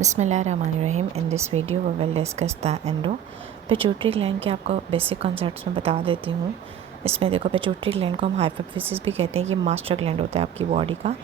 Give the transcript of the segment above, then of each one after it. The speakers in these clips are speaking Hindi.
बिस्मिल्लाहिर्रहमानिर्रहीम। In this video we will discuss the endo pituitary gland के आपको बेसिक कॉन्सेप्ट्स में बता देती हूँ। इसमें देखो, पिट्यूटरी ग्लैंड को हम हाइपोफिसिस भी कहते हैं। ये मास्टर ग्लैंड होता है आपकी बॉडी का।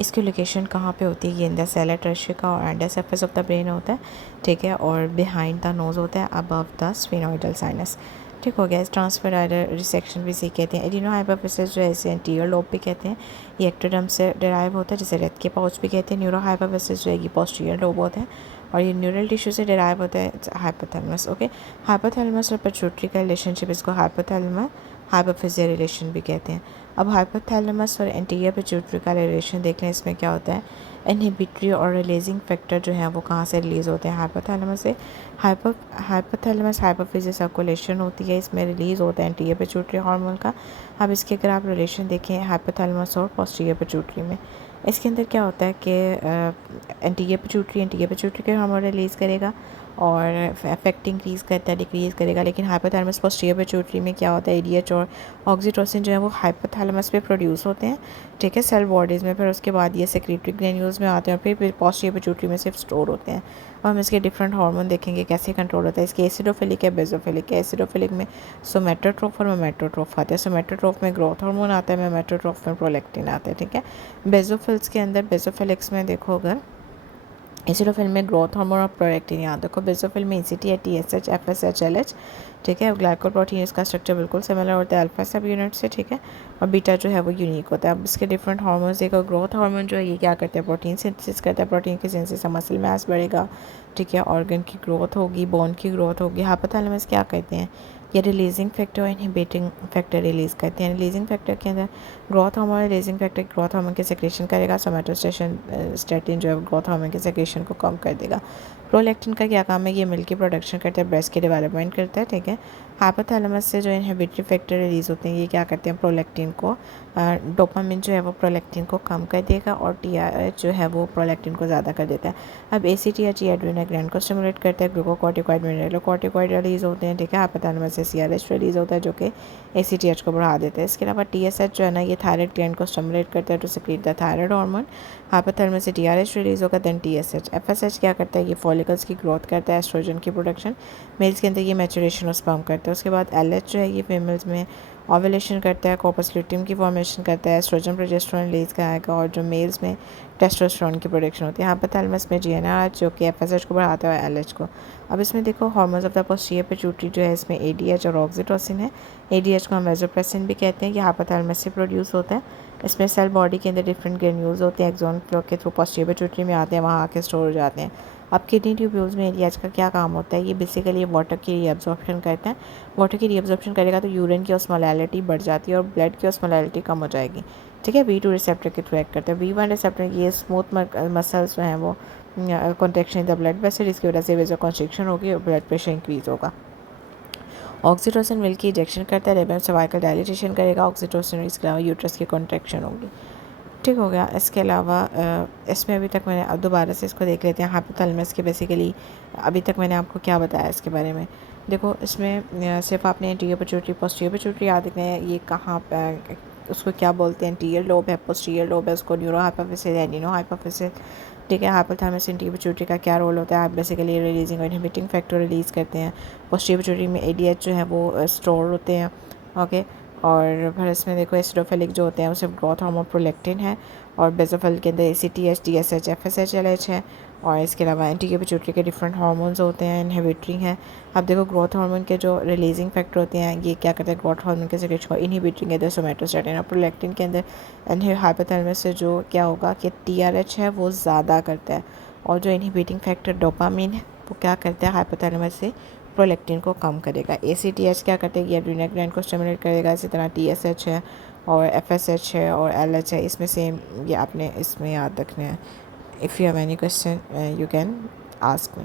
इसकी लोकेशन कहाँ पे होती है? ये इन द सेलर ट्रेशे का और under surface of the brain होता है, ठीक है। और बिहाइंड द नोज़ होता है, अबव द स्फेनोइडल साइनस, ठीक हो गया। इस ट्रांसफर रिसेक्शन भी इसे कहते हैं। एडिनो हाइपोफिसिस जो है इसे एंटीरियर लोब भी कहते हैं। ये एक्टोडर्म से डिराइव होता है, जिसे रेत के पाउच भी कहते हैं। न्यूरो हाइपोफिसिस जो है ये पोस्टीरियर लोब होता है और ये न्यूरल टिश्यू से डिराइव होता है, हाइपोथैलेमस। ओके, हाइपोथैलेमस और पिट्यूटरी का रिलेशनशिप, इसको हाइपोथैलेमस हाइपोफिजिया रिलेशन भी कहते हैं। अब हाइपोथैलेमस और एंटीरियर पिट्यूटरी का रिलेशन देख लें। इसमें क्या होता है? इनहिबिटरी और रिलीजिंग फैक्टर जो है वो कहाँ से रिलीज़ होते हैं? हाइपोथैलेमस से। हाइपोथैलेमस हाइपोफिजिया सर्कुलेशन होती है, इसमें रिलीज़ होता है एंटीरियर पिट्यूटरी हार्मोन का। अब इसके अगर आप रिलेशन देखें हाइपोथैलेमस और पोस्टीरियर पिट्यूटरी में, इसके अंदर क्या होता है कि एंटीरियर पिट्यूटरी के हार्मोन रिलीज़ करेगा और इफेक्ट इंक्रीज़ करता है, डिक्रीज़ करेगा। लेकिन हाइपोथैलेमस पोस्टीरियर पिट्यूटरी में क्या होता है? एडीएच और ऑक्सीटोसिन जो है वो हाइपोथैलेमस पे प्रोड्यूस होते हैं, ठीक है, सेल बॉडीज़ में। फिर उसके बाद ये सेक्रेटरी ग्रैन्यूल्स में आते हैं और फिर पोस्टीरियर पिट्यूटरी में सिर्फ स्टोर होते हैं। और हम इसके डिफरेंट हार्मोन देखेंगे कैसे कंट्रोल होता है। इसके एसिडोफिलिक है, बेसोफिलिक है। एसिडोफिलिक में सोमेटोट्रोफ और मोमेटोट्रोफ आते हैं। सोमेटोट्रोफ में ग्रोथ हार्मोन आता है, मोमेटोट्रोफ में प्रोलैक्टिन आता है, ठीक है। बेसोफिल्स के अंदर, बेसोफिलिक्स में देखो, अगर एसिडोफिल में ग्रोथ हार्मोन और प्रोलैक्टिन याद रखो। बेसोफिल में ECT है, TSH, FSH, LH, ठीक है। ग्लाइकोल प्रोटीन, इसका स्ट्रक्चर बिल्कुल सिमिलर होता है अल्फा सब यूनिट से, ठीक है। और बीटा जो है वो यूनिक होता है। अब इसके डिफरेंट हार्मोन्स देखो। ग्रोथ हार्मोन जो है ये क्या करते हैं? प्रोटीन सिंथेसिस करता है। प्रोटीन के सिंथेसिस से मसल मास बढ़ेगा, ठीक है। ऑर्गन की ग्रोथ होगी, बोन की ग्रोथ होगी। हाइपोथैलेमस क्या करते हैं? ये रिलीजिंग फैक्टर और इनहिबिटिंग फैक्टर रिलीज़ करते हैं। रिलीजिंग फैक्टर के अंदर growth hormone, releasing factor growth hormone के सेक्रेशन करेगा। सोमेटोस्टेटिन जो है ग्रोथ हार्मोन के सेक्रेशन को कम कर देगा। प्रोलैक्टिन का क्या काम है? ये मिल्क की प्रोडक्शन करता है, ब्रेस्ट की डेवलपमेंट करता है, ठीक है। हाइपोथैलेमस से जो इनहिबिटरी फैक्टर रिलीज़ होते हैं ये क्या करते हैं? प्रोलैक्टिन को, डोपामिन जो है वो प्रोलैक्टिन को कम कर देगा और TRH जो है वो प्रोलैक्टिन को ज़्यादा कर देता है। अब ACTH एड्रेनल ग्लैंड को स्टिमुलेट करता है। ग्लूकोकॉर्टिकॉइड, मिनरलोकॉर्टिकॉइड रिलीज़ होते हैं, ठीक है। हाइपोथैलेमस से CRH रिलीज़ होता है जो कि ACTH को बढ़ा देता है। इसके अलावा TSH जो है ना, ये थायराइड ग्लैंड को स्टिमुलेट करता है to secrete the thyroid hormone. Hypothalamus से TRH रिलीज़ होगा, देन TSH। FSH क्या करता है? ये फॉलिकल्स की ग्रोथ करता है, एस्ट्रोजन की प्रोडक्शन। मेल्स के अंदर ये मैचुरेशन और स्पर्म करता है। उसके बाद LH जो है ये फीमेल्स में ओवुलेशन करता है, कॉर्पस ल्यूटियम की फॉर्मेशन करता है, एस्ट्रोजन प्रोजेस्टेरोन रिलीज कराएगा और जो मेल्स में टेस्टोस्टेरोन की प्रोडक्शन होती है। हाइपोथैलेमस में GnRH जो कि FSH को बढ़ाता है, LH को। अब इसमें देखो hormones of the posterior pituitary जो है इसमें ADH और ऑक्सीटोसिन है। ADH को हम वेसोप्रेसिन भी कहते हैं। ये हाइपोथैलेमस से प्रोड्यूस होता है। इसमें सेल बॉडी के अंदर डिफरेंट ग्रेन्यूल्स होते हैं, एक्सॉन फ्लो के थ्रू पोस्टीरियर पिट्यूटरी में आते हैं, वहाँ आके स्टोर हो जाते हैं। अब किडनी ट्यूब्यूल्स में ADH का क्या काम होता है? ये बेसिकली वाटर की रीअब्जॉर्प्शन करते हैं। वाटर की रीअब्जॉर्प्शन करेगा तो यूरिन की ऑस्मोलैलिटी बढ़ जाती है और ब्लड की ऑस्मोलैलिटी कम हो जाएगी, ठीक है। V2 रिसेप्टर के थ्रू एक्ट करते हैं। V1 रिसेप्टर ये स्मूथ मसल्स जो हैं वो contraction in the blood vessel, इसकी वजह से वेजो कॉन्स्ट्रिक्शन होगी और ब्लड प्रेशर इंक्रीज होगा। ऑक्सीटोसिन मिल्क की इंजेक्शन करता है, रेबम सर्वाइकल डायलिटेशन करेगा ऑक्सीटोसिन। इसके अलावा यूट्रस की कॉन्ट्रैक्शन होगी, ठीक हो गया। इसके अलावा इसमें अभी तक मैंने, अब दोबारा से इसको देख लेते हैं। हाइपोथैलेमस के बेसिकली अभी तक मैंने आपको क्या बताया इसके बारे में। देखो, इसमें सिर्फ आपने एंटीरियर पिट्यूटरी, पोस्टीरियर पिट्यूटरी याद रखना है। ये कहाँ पे, उसको क्या बोलते हैं? एंटीरियर लोब है, पोस्टीरियर लोब है, उसको न्यूरो हाइपोफिसिस, एडिनो हाइपोफिसिस, ठीक है। हाइपोथैलेमस एंटीरियर पिट्यूटरी का क्या रोल होता है? आप बेसिकली रिलीजिंग और इनहिबिटिंग फैक्टर रिलीज़ करते हैं। पोस्टीरियर पिट्यूटरी में ADH जो है वो स्टोर होते हैं, ओके। और फिर इसमें देखो एसिडोफिलिक जो होते हैं वो सिर्फ ग्रोथ हार्मोन प्रोलैक्टिन है और बेसोफिल के अंदर ACTH, TSH, FSH, LH है। और इसके अलावा एंटीरियर पिट्यूटरी के डिफरेंट हार्मोन्स होते हैं, इनहिबिटरी हैं। अब देखो ग्रोथ हार्मोन के जो रिलीजिंग फैक्टर होते हैं ये क्या करते हैं? ग्रोथ हार्मोन के सेक्रेशन को इनहिबिटरी के अंदर सोमेटोस्टेटिन और प्रोलैक्टिन के अंदर हाइपोथैलेमस से जो क्या होगा कि TRH है वो ज़्यादा करता है और जो इनहिबिटिंग फैक्टर डोपामिन है वो क्या करता है? हाइपोथैलेमस से प्रोलैक्टिन को कम करेगा। ACTH क्या करते हैं? ये एड्रेनल ग्लैंड को स्टिमुलेट करेगा। इसी तरह TSH है और FSH है और LH है, इसमें सेम ये आपने इसमें याद रखना है। If you have any question you can ask me.